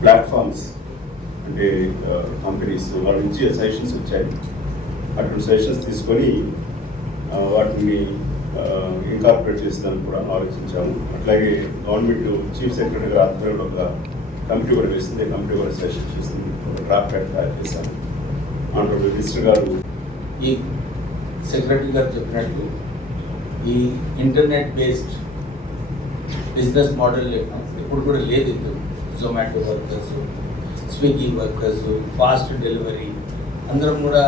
Platforms అంటే companies వాళ్ళ నుంచి సజెషన్స్ వచ్చాయి. అటువంటి సజెషన్స్ తీసుకొని వాటిని ఇన్కార్పొరేట్ చేసేదాన్ని కూడా ఆలోచించాము. అట్లాగే గవర్నమెంట్ చీఫ్ సెక్రటరీ గారి ఆధ్వర్యంలో ఒక కమిటీ కూడా వేస్తుంది. కమిటీ కూడా సజెషన్ చేసింది. ఒక డ్రాఫ్ట్ యాక్ట్ తయారు చేశాము. ఆనరబుల్ మినిస్టర్ గారు ఈ సెక్రటరీ గారు చెప్పినట్టు ఈ ఇంటర్నెట్ బేస్డ్ బిజినెస్ మోడల్ ఇప్పుడు కూడా లేదు. Zomato workers, Swiggy workers, fast delivery అందరం కూడా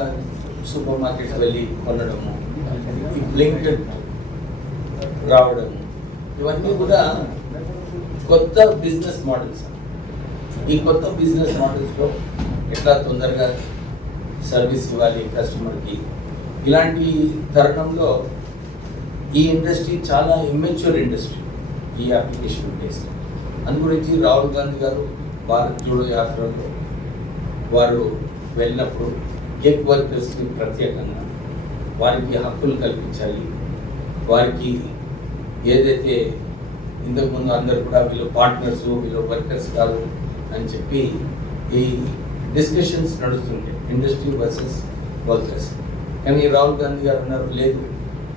సూపర్ మార్కెట్స్ వెళ్ళి కొనడము, ఈ బ్లింకెట్ రావడము, ఇవన్నీ కూడా కొత్త బిజినెస్ మోడల్స్. ఈ కొత్త బిజినెస్ మోడల్స్లో ఎట్లా తొందరగా సర్వీస్ ఇవ్వాలి కస్టమర్కి, ఇలాంటి తరుణంలో ఈ ఇండస్ట్రీ చాలా ఇమ్మెచ్యూర్ ఇండస్ట్రీ, ఈ అప్లికేషన్ బేస్డ్. అందు గురించి రాహుల్ గాంధీ గారు భారత్ జోడో యాత్రలో వారు వెళ్ళినప్పుడు గిగ్ వర్కర్స్కి ప్రత్యేకంగా వారికి హక్కులు కల్పించాలి, వారికి ఏదైతే ఇంతకుముందు అందరు కూడా వీళ్ళు పార్ట్నర్స్, వీళ్ళు వర్కర్స్ కాదు అని చెప్పి ఈ డిస్కషన్స్ నడుస్తుంటాయి, ఇండస్ట్రీ వర్సెస్ వర్కర్స్. కానీ రాహుల్ గాంధీ గారు అన్నారు, లేదు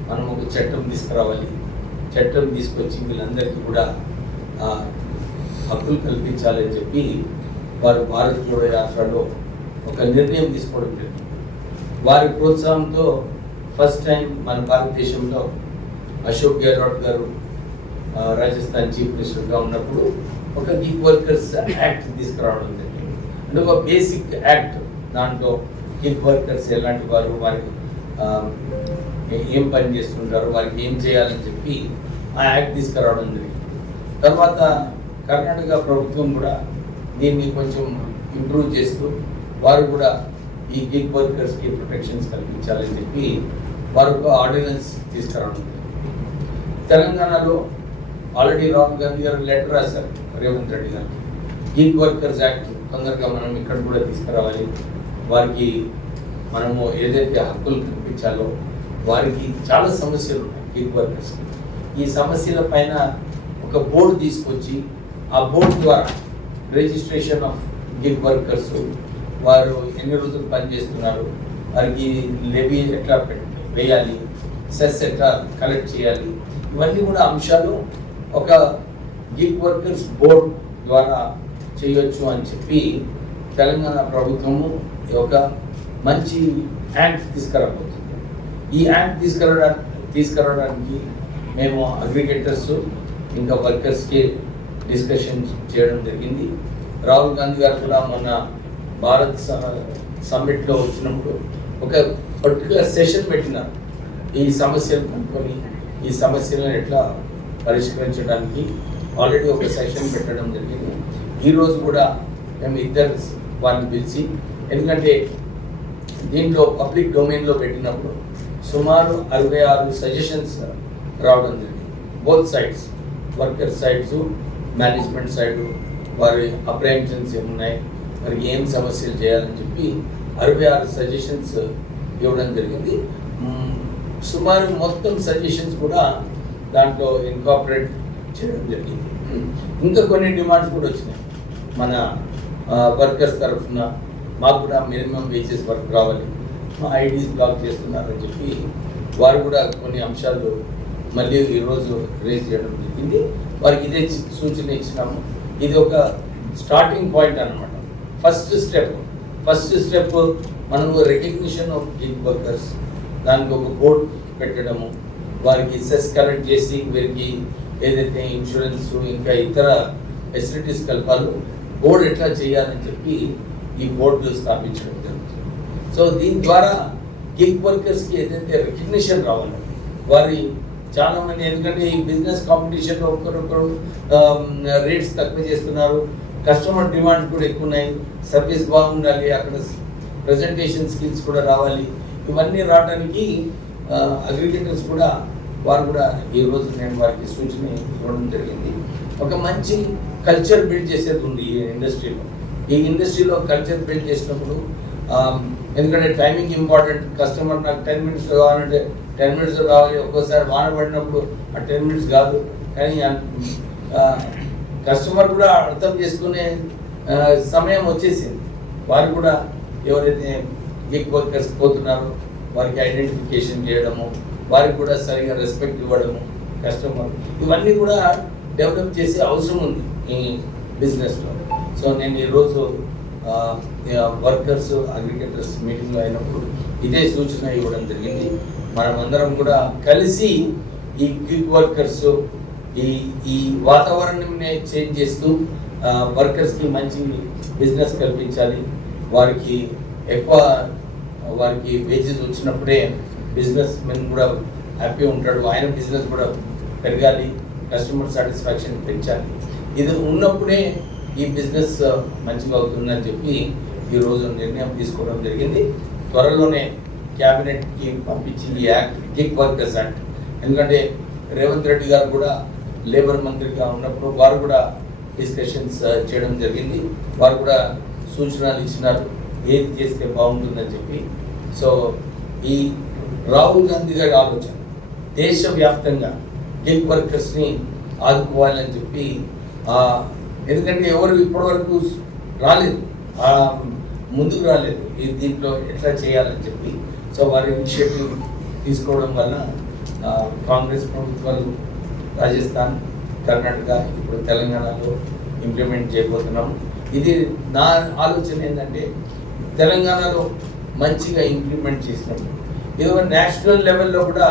మనం ఒక చట్టం తీసుకురావాలి, చట్టం తీసుకొచ్చి వీళ్ళందరికీ కూడా హక్కులు కల్పించాలని చెప్పి వారు భారత్ జోడో యాత్రలో ఒక నిర్ణయం తీసుకోవడం జరిగింది. వారి ప్రోత్సాహంతో ఫస్ట్ టైం మన భారతదేశంలో అశోక్ గెహ్లోట్ గారు రాజస్థాన్ చీఫ్ మినిస్టర్గా ఉన్నప్పుడు ఒక గిగ్ వర్కర్స్ యాక్ట్ తీసుకురావడం జరిగింది. అంటే ఒక బేసిక్ యాక్ట్, దాంట్లో గిగ్ వర్కర్స్ ఎలాంటి వారు, వారికి ఏం పని చేస్తుంటారు, వారికి ఏం చేయాలని చెప్పి ఆ యాక్ట్ తీసుకురావడం జరిగింది. తర్వాత కర్ణాటక ప్రభుత్వం కూడా దీన్ని కొంచెం ఇంప్రూవ్ చేస్తూ వారు కూడా ఈ గిగ్ వర్కర్స్కి ప్రొటెక్షన్స్ కల్పించాలని చెప్పి వారు ఒక ఆర్డినెన్స్ తీసుకురావడం జరిగింది. తెలంగాణలో ఆల్రెడీ రాహుల్ గాంధీ గారు లెటర్ రాశారు రేవంత్ రెడ్డి గారికి, గిగ్ వర్కర్స్ యాక్ట్ తొందరగా మనం ఇక్కడ కూడా తీసుకురావాలి, వారికి మనము ఏదైతే హక్కులు కల్పించాలో, వారికి చాలా సమస్యలు ఉన్నాయి గిగ్ వర్కర్స్కి. ఈ సమస్యల పైన ఒక బోర్డు తీసుకొచ్చి ఆ బోర్డు ద్వారా రిజిస్ట్రేషన్ ఆఫ్ గిగ్ వర్కర్స్, వారు ఎన్ని రోజులు పనిచేస్తున్నారు, వారికి లెవీ ఎట్లా వేయాలి, సెస్ ఎట్లా కలెక్ట్ చేయాలి, ఇవన్నీ కూడా అంశాలు ఒక గిగ్ వర్కర్స్ బోర్డు ద్వారా చేయొచ్చు అని చెప్పి తెలంగాణ ప్రభుత్వము ఒక మంచి యాక్ట్ తీసుకురాబోతుంది. ఈ యాక్ట్ తీసుకురావడానికి మేము అగ్రిగేటర్స్ ఇంకా వర్కర్స్కి డిస్కషన్ చేయడం జరిగింది. రాహుల్ గాంధీ గారు కూడా మొన్న భారత్ సమ్మిట్లో వచ్చినప్పుడు ఒక పర్టికులర్ సెషన్ పెట్టినారు, ఈ సమస్యలు కనుక్కొని ఈ సమస్యలను ఎట్లా పరిష్కరించడానికి ఆల్రెడీ ఒక సెషన్ పెట్టడం జరిగింది. ఈరోజు కూడా మేము ఇద్దరు వారిని పిలిచి, ఎందుకంటే దీంట్లో పబ్లిక్ డొమైన్లో పెట్టినప్పుడు సుమారు 66 సజెషన్స్ రావడం జరిగింది. Both sides, worker sides, management side, వారి అప్రహెన్షన్స్ ఏమున్నాయి, వారికి ఏం సమస్యలు చేయాలని చెప్పి 66 సజెషన్స్ ఇవ్వడం జరిగింది. సుమారు మొత్తం సజెషన్స్ కూడా దాంట్లో ఇన్కార్పొరేట్ చేయడం జరిగింది. ఇంకా కొన్ని డిమాండ్స్ కూడా వచ్చినాయి మన వర్కర్స్ తరఫున. మాకు కూడా మినిమం వేజెస్ వర్క్ రావాలి, మా ఐడీస్ బ్లాక్ చేస్తున్నారని చెప్పి వారు కూడా కొన్ని అంశాలు మళ్ళీ ఈరోజు రేజ్ చేయడం జరిగింది. వారికి ఇదే సూచన ఇచ్చినాము. ఇది ఒక స్టార్టింగ్ పాయింట్ అన్నమాట. ఫస్ట్ స్టెప్ మనము రికగ్నిషన్ ఆఫ్ గిగ్ వర్కర్స్, దానికి ఒక బోర్డ్ పెట్టడము, వారికి సెస్ కలెక్ట్ చేసి వీరికి ఏదైతే ఇన్సూరెన్స్ ఇంకా ఇతర ఫెసిలిటీస్ కలపాలో బోర్డు ఎట్లా చేయాలని చెప్పి ఈ బోర్డు స్థాపించడం జరుగుతుంది. సో దీని ద్వారా గిగ్ వర్కర్స్కి ఏదైతే రికగ్నిషన్ రావాలి, వారి చాలామంది, ఎందుకంటే ఈ బిజినెస్ కాంపిటీషన్లో ఒకరొకరు రేట్స్ తక్కువ చేస్తున్నారు, కస్టమర్ డిమాండ్స్ కూడా ఎక్కువ ఉన్నాయి, సర్వీస్ బాగుండాలి, అక్కడ ప్రజెంటేషన్ స్కిల్స్ కూడా రావాలి. ఇవన్నీ రావడానికి అగ్రిగేటర్స్ కూడా వారు కూడా ఈరోజు నేను వారికి సూచన ఇవ్వడం జరిగింది. ఒక మంచి కల్చర్ బిల్డ్ చేసేది ఉంది ఈ ఇండస్ట్రీలో. ఈ ఇండస్ట్రీలో కల్చర్ బిల్డ్ చేసినప్పుడు, ఎందుకంటే టైమింగ్ ఇంపార్టెంట్. కస్టమర్ నాకు 10 minutes కావాలంటే 10 minutes కావాలి, ఒక్కోసారి వాన పడినప్పుడు ఆ 10 minutes కాదు. కానీ కస్టమర్ కూడా అర్థం చేసుకునే సమయం వచ్చేసింది. వారు కూడా ఎవరైతే గిగ్ వర్కర్స్ పోతున్నారో వారికి ఐడెంటిఫికేషన్ చేయడము, వారికి కూడా సరిగా రెస్పెక్ట్ ఇవ్వడము, కస్టమర్ ఇవన్నీ కూడా డెవలప్ చేసే అవసరం ఉంది ఈ బిజినెస్లో. సో నేను ఈరోజు వర్కర్స్ అగ్రికల్చర్స్ మీటింగ్లో అయినప్పుడు ఇదే సూచన ఇవ్వడం జరిగింది. మనమందరం కూడా కలిసి ఈ గిగ్ వర్కర్స్ ఈ వాతావరణాన్ని చేంజ్ చేస్తూ వర్కర్స్కి మంచి బిజినెస్ కల్పించాలి. వారికి ఎక్కువ వేజెస్ వచ్చినప్పుడే బిజినెస్ మెన్ కూడా హ్యాపీ ఉంటాడు, ఆయన బిజినెస్ కూడా పెరగాలి, కస్టమర్ సాటిస్ఫాక్షన్ పెంచాలి. ఇది ఉన్నప్పుడే ఈ బిజినెస్ మంచిగా అవుతుందని చెప్పి ఈరోజు నిర్ణయం తీసుకోవడం జరిగింది. త్వరలోనే క్యాబినెట్కి పంపించి ఈ యాక్ట్, గిగ్ వర్కర్స్ యాక్ట్, ఎందుకంటే రేవంత్ రెడ్డి గారు కూడా లేబర్ మంత్రిగా ఉన్నప్పుడు వారు కూడా డిస్కషన్స్ చేయడం జరిగింది. వారు కూడా సూచనలు ఇచ్చినారు ఏది చేస్తే బాగుంటుందని చెప్పి. సో ఈ రాహుల్ గాంధీ గారి ఆలోచన దేశవ్యాప్తంగా గిగ్ వర్కర్స్ని ఆదుకోవాలని చెప్పి, ఎందుకంటే ఎవరు ఇప్పటివరకు రాలేదు, ముందుకు రాలేదు దీంట్లో ఎట్లా చేయాలని చెప్పి. సో వారి ఇనిషియేటివ్ తీసుకోవడం వల్ల కాంగ్రెస్ ప్రభుత్వాలు రాజస్థాన్, కర్ణాటక, ఇప్పుడు తెలంగాణలో ఇంప్లిమెంట్ చేయబోతున్నాం. ఇది నా ఆలోచన ఏంటంటే తెలంగాణలో మంచిగా ఇంప్లిమెంట్ చేసినప్పుడు ఏదో నేషనల్ లెవెల్లో కూడా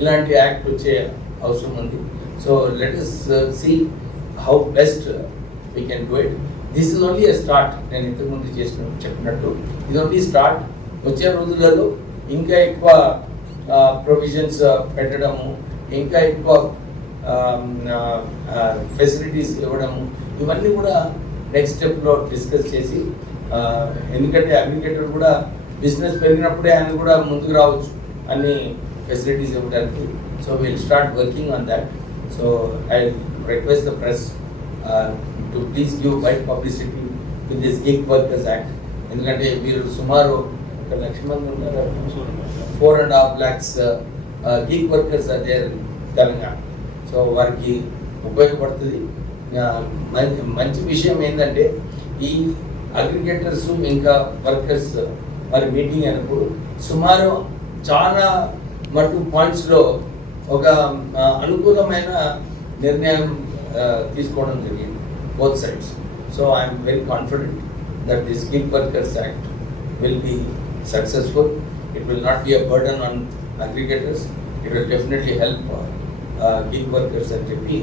ఇలాంటి యాక్ట్ వచ్చే అవసరం ఉంది. So let us see how best we can do it. This is only a start. నేను ఇంతకుముందు చెప్పినట్టు ఇది ఓన్లీ స్టార్ట్. వచ్చే రోజులలో ఇంకా ఎక్కువ ప్రొవిజన్స్ పెట్టడము, ఇంకా ఎక్కువ ఫెసిలిటీస్ ఇవ్వడము, ఇవన్నీ కూడా నెక్స్ట్ స్టెప్లో డిస్కస్ చేసి, ఎందుకంటే అగ్రికల్చర్ కూడా బిజినెస్ పెరిగినప్పుడే ఆయన కూడా ముందుకు రావచ్చు అన్ని ఫెసిలిటీస్ ఇవ్వడానికి. So will start working on that. So I request the press to please give wide publicity with this gig workers act. ఎందుకంటే వీరు సుమారు 1 లక్ష మంది ఉన్నారు, 4.5 lakhs gig workers are there Telangana. So వారికి ఉపయోగపడుతుంది. మంచి విషయం ఏంటంటే ఈ అగ్రిగేటర్స్ ఇంకా వర్కర్స్ మరి మీటింగ్ అయినప్పుడు సుమారు చాలా మటు పాయింట్స్లో ఒక అనుకూలమైన నిర్ణయం తీసుకోవడం జరిగింది both sides. So I'm very confident that this gig workers act will be successful. It will not be a burden on aggregators. It will definitely help gig workers అని చెప్పి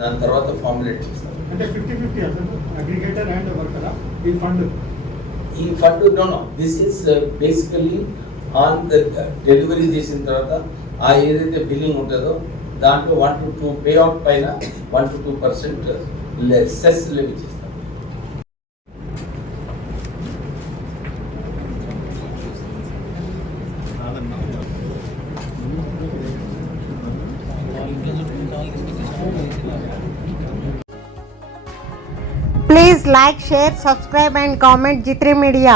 దాని తర్వాత ఫార్ములేట్ చేస్తారు. అంటే 50-50 అసలు అగ్రిగేటర్ అండ్ వర్కరా ఈ fund no this is basically on the delivery చేసిన తర్వాత ఆ ఏదైతే బిల్లింగ్ ఉంటుందో దాంట్లో 1 to 2 పే అవుట్ పైన 1 to 2% సెస్ లెవీ చేస్తాం. Please like, share, subscribe and comment G3 Media.